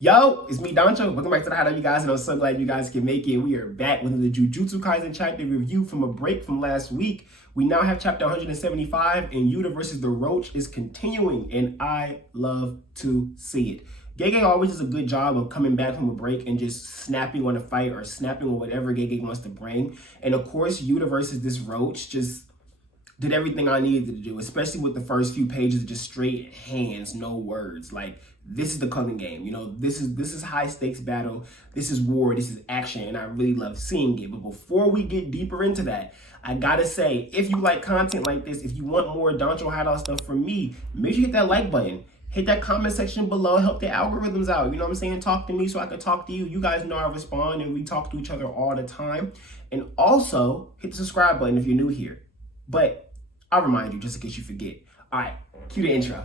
Yo, it's me, Danchou. Welcome back to the Hideout, you guys, and I'm so glad you guys can make it. We are back with the Jujutsu Kaisen chapter review from a break from last week. We now have chapter 175, and Yuta versus the Roach is continuing, and I love to see it. Gege always does a good job of coming back from a break and just snapping on a fight or snapping on whatever Gege wants to bring. And of course, Yuta versus this Roach just did everything I needed to do, especially with the first few pages, just straight hands, no words. Like, this is the Culling game. You know, this is high stakes battle. This is war. This is action, and I really love seeing it. But before we get deeper into that, I gotta say, if you like content like this, if you want more Danchou Hideout stuff from me, make sure you hit that like button. Hit that comment section below, help the algorithms out. You know what I'm saying? Talk to me so I can talk to you. You guys know I respond, and we talk to each other all the time. And also, hit the subscribe button if you're new here. But I'll remind you just in case you forget. All right, cue the intro.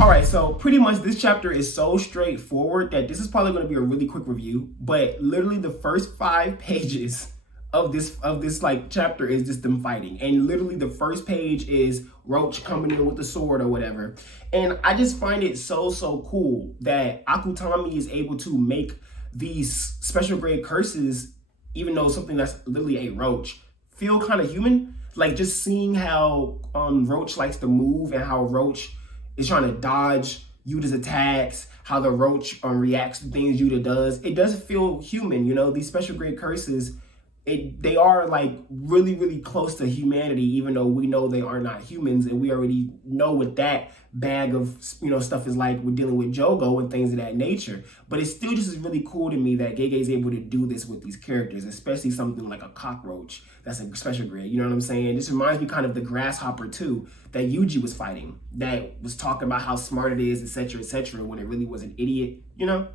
All right, so pretty much this chapter is so straightforward that this is probably going to be a really quick review, but literally the first 5 pages of this like chapter is just them fighting, and literally the first page is Roach coming in with the sword or whatever. And I just find it so cool that Akutami is able to make these special grade curses, even though something that's literally a roach, feel kind of human. Like, just seeing how Roach likes to move and how Roach is trying to dodge Yuta's attacks, how the Roach reacts to things Yuta does. It does feel human, you know. These special grade curses, they are like really close to humanity, even though we know they are not humans, and we already know what that bag of, you know, stuff is like. We're dealing with Jogo and things of that nature. But it still just is really cool to me that Gege is able to do this with these characters, especially something like a cockroach that's a special grade. You know what I'm saying? This reminds me kind of the grasshopper too that Yuji was fighting, that was talking about how smart it is, etc., when it really was an idiot. You know,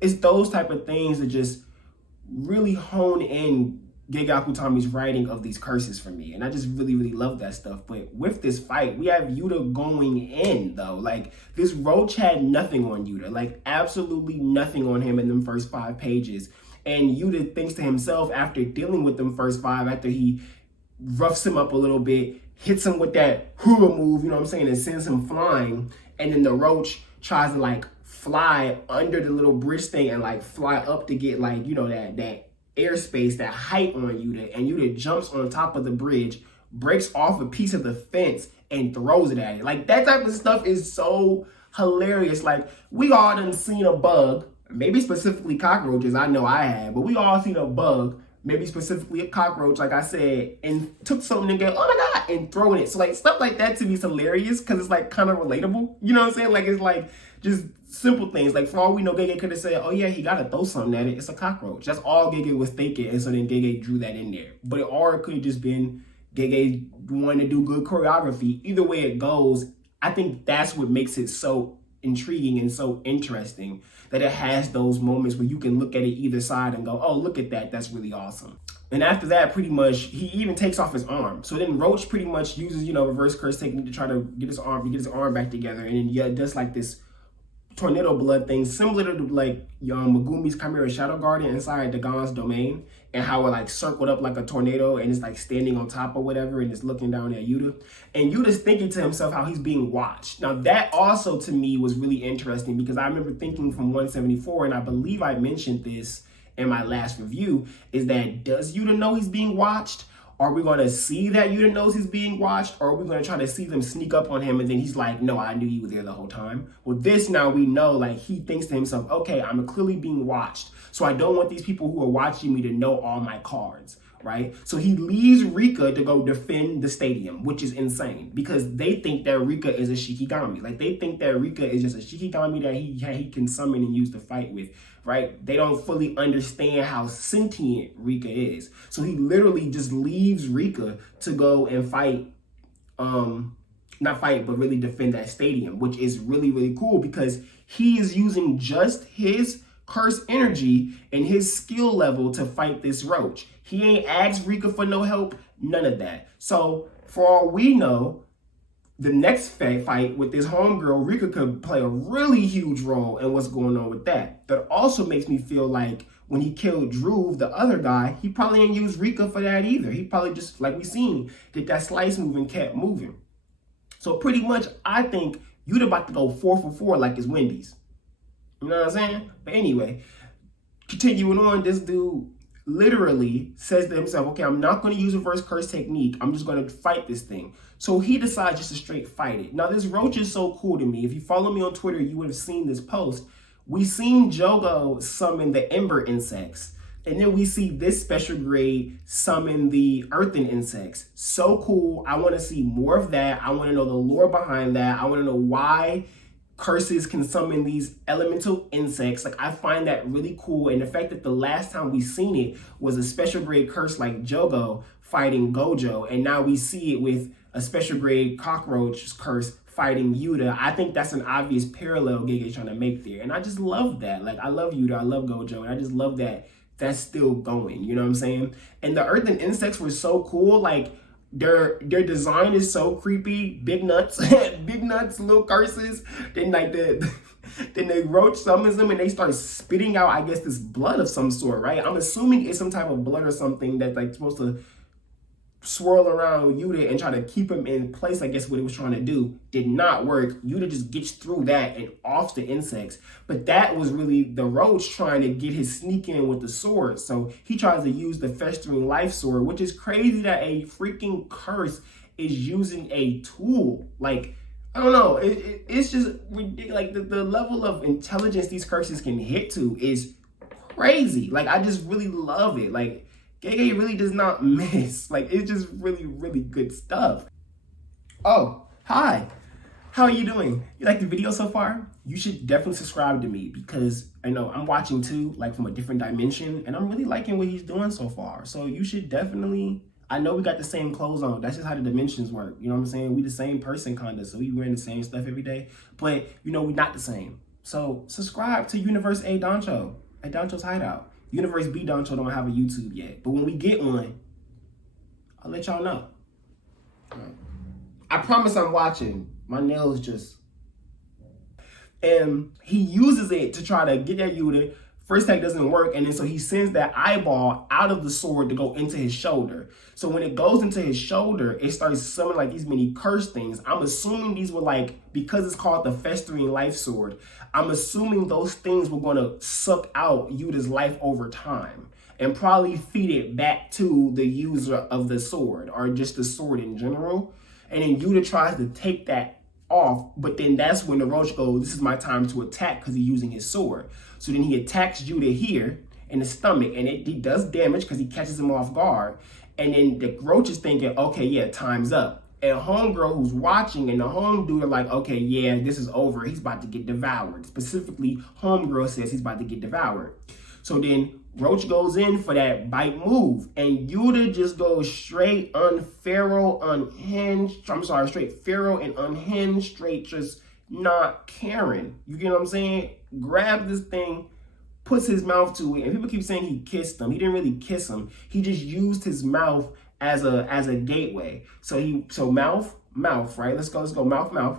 it's those type of things that just really hone in Gege Akutami's writing of these curses for me. And I just really love that stuff. But with this fight, we have Yuta going in, though. Like, this Roach had nothing on Yuta. Like, absolutely nothing on him in them first 5 pages. And Yuta thinks to himself, after dealing with them first 5, after he roughs him up a little bit, hits him with that hula move, you know what I'm saying, and sends him flying. And then the Roach tries to, like, fly under the little bridge thing and, like, fly up to get, like, you know, that airspace, that height on Yuta, and Yuta jumps on top of the bridge, breaks off a piece of the fence, and throws it at it. Like, that type of stuff is so hilarious. Like, we all done seen a bug, maybe specifically cockroaches, I know I have, but we all seen a bug, maybe specifically a cockroach, like I said, and took something and go, oh my God, and throwing it. So, like, stuff like that to me is hilarious because it's, like, kind of relatable. You know what I'm saying? Like, it's, like, just simple things. Like, for all we know, Gege could have said, oh yeah, he got to throw something at it. It's a cockroach. That's all Gege was thinking, and so then Gege drew that in there. But it or it could have just been Gege wanting to do good choreography. Either way it goes, I think that's what makes it so intriguing and so interesting, that it has those moments where you can look at it either side and go, oh, look at that, that's really awesome. And after that, pretty much, he even takes off his arm. So then Roach pretty much uses, you know, reverse curse technique to try to get his arm back together. And then, yeah, it does like this tornado blood thing, similar to like Megumi's Chimera Shadow Guardian inside Dagon's domain, and how it like circled up like a tornado and it's like standing on top or whatever, and it's looking down at Yuta. And Yuta's thinking to himself how he's being watched. Now that also to me was really interesting, because I remember thinking from 174, and I believe I mentioned this in my last review, is that does Yuta know he's being watched? Are we going to see that Yuta knows he's being watched? Or are we going to try to see them sneak up on him and then he's like, no, I knew you were there the whole time? Well, this now we know, like, he thinks to himself, okay, I'm clearly being watched. So I don't want these people who are watching me to know all my cards, right? So he leaves Rika to go defend the stadium, which is insane, because they think that Rika is a Shikigami. Like, they think that Rika is just a Shikigami that he can summon and use to fight with, right? They don't fully understand how sentient Rika is. So he literally just leaves Rika to go and fight, not fight, but really defend that stadium, which is really cool, because he is using just his curse energy and his skill level to fight this Roach. He ain't asked Rika for no help, none of that. So for all we know, the next fight with this homegirl, Rika could play a really huge role in what's going on with that. That also makes me feel like when he killed Drew, the other guy, he probably didn't use Rika for that either. He probably just, like we seen, did that slice move and kept moving. So pretty much, I think Yuta about to go 4 for 4 like it's Wendy's. You know what I'm saying? But anyway, continuing on, this dude literally says to himself, okay, I'm not going to use reverse curse technique. I'm just going to fight this thing. So he decides just to straight fight it. Now, this Roach is so cool to me. If you follow me on Twitter, you would have seen this post. We seen Jogo summon the Ember insects. And then we see this special grade summon the earthen insects. So cool. I want to see more of that. I want to know the lore behind that. I want to know why curses can summon these elemental insects. Like, I find that really cool. And the fact that the last time we seen it was a special grade curse like Jogo fighting Gojo. And now we see it with a special grade cockroach curse fighting Yuta. I think that's an obvious parallel Gege's trying to make there. And I just love that. Like, I love Yuta. I love Gojo. And I just love that that's still going. You know what I'm saying? And the earthen insects were so cool. Like, their design is so creepy. Big nuts, big nuts, little curses. Then like then the Roach summons them and they start spitting out, I guess, this blood of some sort, right? I'm assuming it's some type of blood or something that's like supposed to swirl around Yuta and try to keep him in place. I guess what it was trying to do did not work. Yuta just gets through that and offs the insects. But that was really the Roach trying to get his sneak in with the sword. So he tries to use the festering life sword, which is crazy that a freaking curse is using a tool. Like, I don't know. It's just ridiculous. Like, the level of intelligence these curses can hit to is crazy. Like, I just really love it. Like, Gege really does not miss. Like, it's just really, really good stuff. Oh, hi. How are you doing? You like the video so far? You should definitely subscribe to me because I know I'm watching too, like from a different dimension, and I'm really liking what he's doing so far. So you should definitely, I know we got the same clothes on. That's just how the dimensions work. You know what I'm saying? We the same person kind of, so we wearing the same stuff every day. But, you know, we not the same. So subscribe to Universe A Danchou at Danchou's Hideout. Universe B Danchou don't have a YouTube yet, but when we get one, I'll let y'all know. I promise I'm watching. My nails just... And he uses it to try to get at Yuta. First attack doesn't work, and then so he sends that eyeball out of the sword to go into his shoulder. So when it goes into his shoulder, it starts summoning like these many curse things. I'm assuming these were like, because it's called the festering life sword, I'm assuming those things were going to suck out Yuta's life over time and probably feed it back to the user of the sword or just the sword in general. And then Yuta tries to take that off, but then that's when the Roach goes, this is my time to attack because he's using his sword. So then he attacks Yuta here in the stomach, and he does damage because he catches him off guard. And then the Roach is thinking, okay, yeah, time's up. And homegirl who's watching and the home dude are like, okay, yeah, this is over. He's about to get devoured. Specifically, homegirl says he's about to get devoured. So then Roach goes in for that bite move, and Yuta just goes straight Pharaoh unhinged. I'm sorry, straight Pharaoh and unhinged, straight just not caring. You get what I'm saying? Grabs this thing, puts his mouth to it, and people keep saying he kissed him. He didn't really kiss him. He just used his mouth as a gateway. So mouth, right? Let's go, mouth.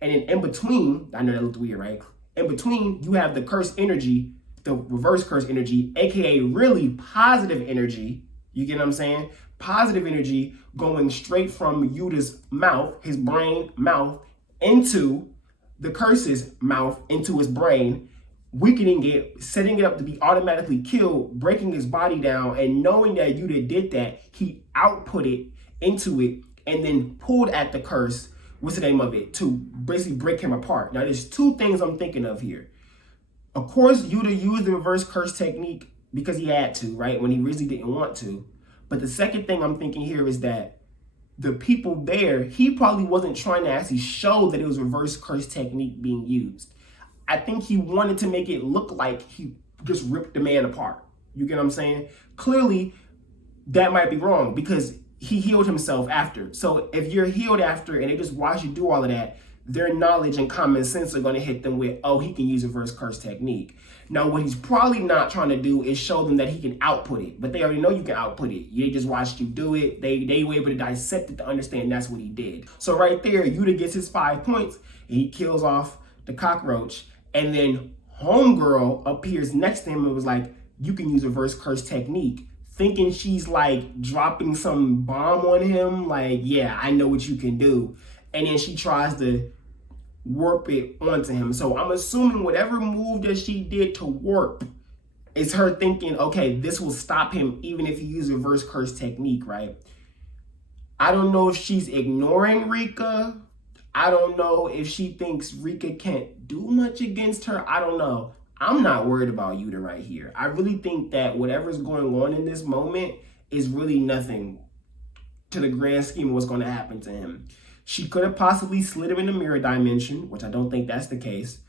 And then in between, I know that looked weird, right? In between, you have the curse energy, the reverse curse energy, aka really positive energy. You get what I'm saying? Positive energy going straight from Yuta's mouth, his brain, mouth, into the curse's mouth, into his brain, weakening it, setting it up to be automatically killed, breaking his body down, and knowing that Yuta did that, he output it into it and then pulled at the curse, what's the name of it, to basically break him apart. Now, there's two things I'm thinking of here. Of course, Yuta used the reverse curse technique because he had to, right? When he really didn't want to. But the second thing I'm thinking here is that the people there, he probably wasn't trying to actually show that it was reverse curse technique being used. I think he wanted to make it look like he just ripped the man apart. You get what I'm saying? Clearly, that might be wrong because he healed himself after. So if you're healed after and they just watch you do all of that, their knowledge and common sense are going to hit them with, oh, he can use reverse curse technique. Now, what he's probably not trying to do is show them that he can output it, but they already know you can output it. They just watched you do it. They were able to dissect it to understand that's what he did. So right there, Yuta gets his 5 points and he kills off the cockroach. And then homegirl appears next to him and was like, you can use reverse curse technique, thinking she's like dropping some bomb on him, like, yeah, I know what you can do. And then she tries to warp it onto him. So I'm assuming whatever move that she did to warp is her thinking, okay, this will stop him even if he uses reverse curse technique, right? I don't know if she's ignoring Rika. I don't know if she thinks Rika can't do much against her. I don't know. I'm not worried about Yuta right here. I really think that whatever's going on in this moment is really nothing to the grand scheme of what's going to happen to him. She could have possibly slid him in the mirror dimension, which I don't think that's the case.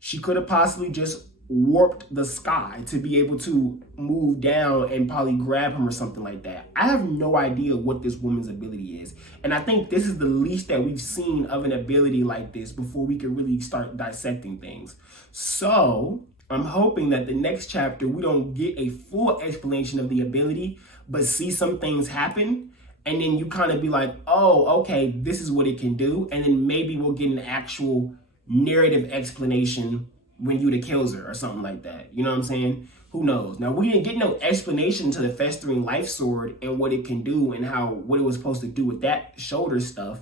She could have possibly just warped the sky to be able to move down and probably grab him or something like that. I have no idea what this woman's ability is. And I think this is the least that we've seen of an ability like this before we can really start dissecting things. So I'm hoping that the next chapter, we don't get a full explanation of the ability, but see some things happen. And then you kind of be like, oh, okay, this is what it can do. And then maybe we'll get an actual narrative explanation when Yuta kills her or something like that. You know what I'm saying? Who knows? Now, we didn't get no explanation to the festering life sword and what it can do and what it was supposed to do with that shoulder stuff.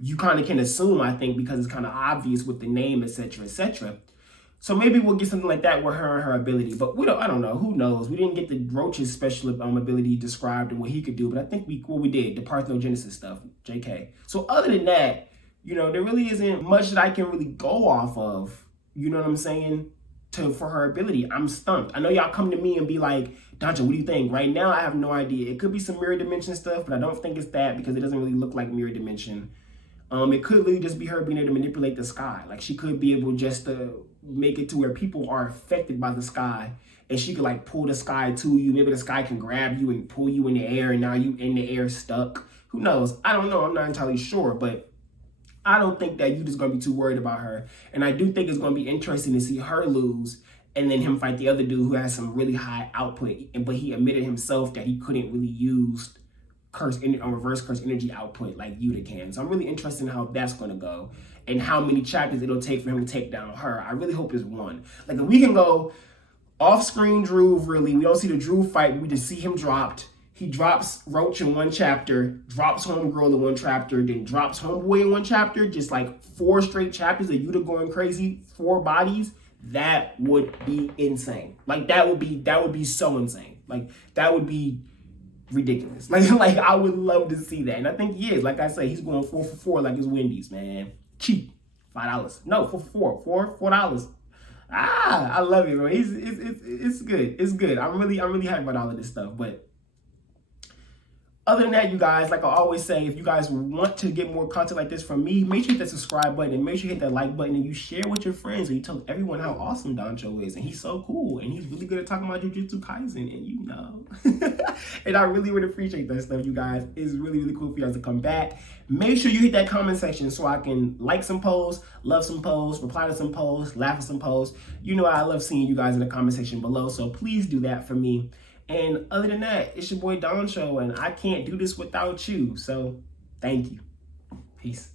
You kind of can assume, I think, because it's kind of obvious with the name, etc., etc. So maybe we'll get something like that with her and her ability. But I don't know. Who knows? We didn't get the Roach's special ability described and what he could do. But I think we did. The parthenogenesis stuff. JK. So other than that, there really isn't much that I can really go off of. You know what I'm saying? For her ability. I'm stumped. I know y'all come to me and be like, Danchou, what do you think? Right now, I have no idea. It could be some mirror dimension stuff, but I don't think it's that because it doesn't really look like mirror dimension. It could really just be her being able to manipulate the sky. Like she could be able just to make it to where people are affected by the sky and she could like pull the sky to you. Maybe the sky can grab you and pull you in the air and now you in the air stuck. Who knows? I don't know. I'm not entirely sure, but I don't think that Yuta's going to be too worried about her. And I do think it's going to be interesting to see her lose and then him fight the other dude who has some really high output. But he admitted himself that he couldn't really use reverse curse energy output like Yuta can. So I'm really interested in how that's going to go and how many chapters it'll take for him to take down her. I really hope it's one. Like if we can go off-screen Drew, really, we don't see the Drew fight, we just see him dropped. He drops Roach in one chapter, drops Homegirl in one chapter, then drops Homeboy in one chapter, just like 4 straight chapters of Yuta going crazy, 4 bodies. That would be insane. Like that would be so insane. Like that would be ridiculous. Like I would love to see that. And I think he is. Like I say, he's going 4 for 4 like it's Wendy's, man. Cheap. $5. No, $4. I love it, bro. It's good. It's good. I'm really hyped about all of this stuff, but other than that, you guys, like I always say, if you guys want to get more content like this from me, make sure you hit that subscribe button and make sure you hit that like button and you share with your friends and you tell everyone how awesome Danchou is. And he's so cool and he's really good at talking about Jujutsu Kaisen and and I really would appreciate that stuff, you guys. It's really, really cool for you guys to come back. Make sure you hit that comment section so I can like some posts, love some posts, reply to some posts, laugh at some posts. I love seeing you guys in the comment section below. So please do that for me. And other than that, it's your boy Danchou, and I can't do this without you. So, thank you. Peace.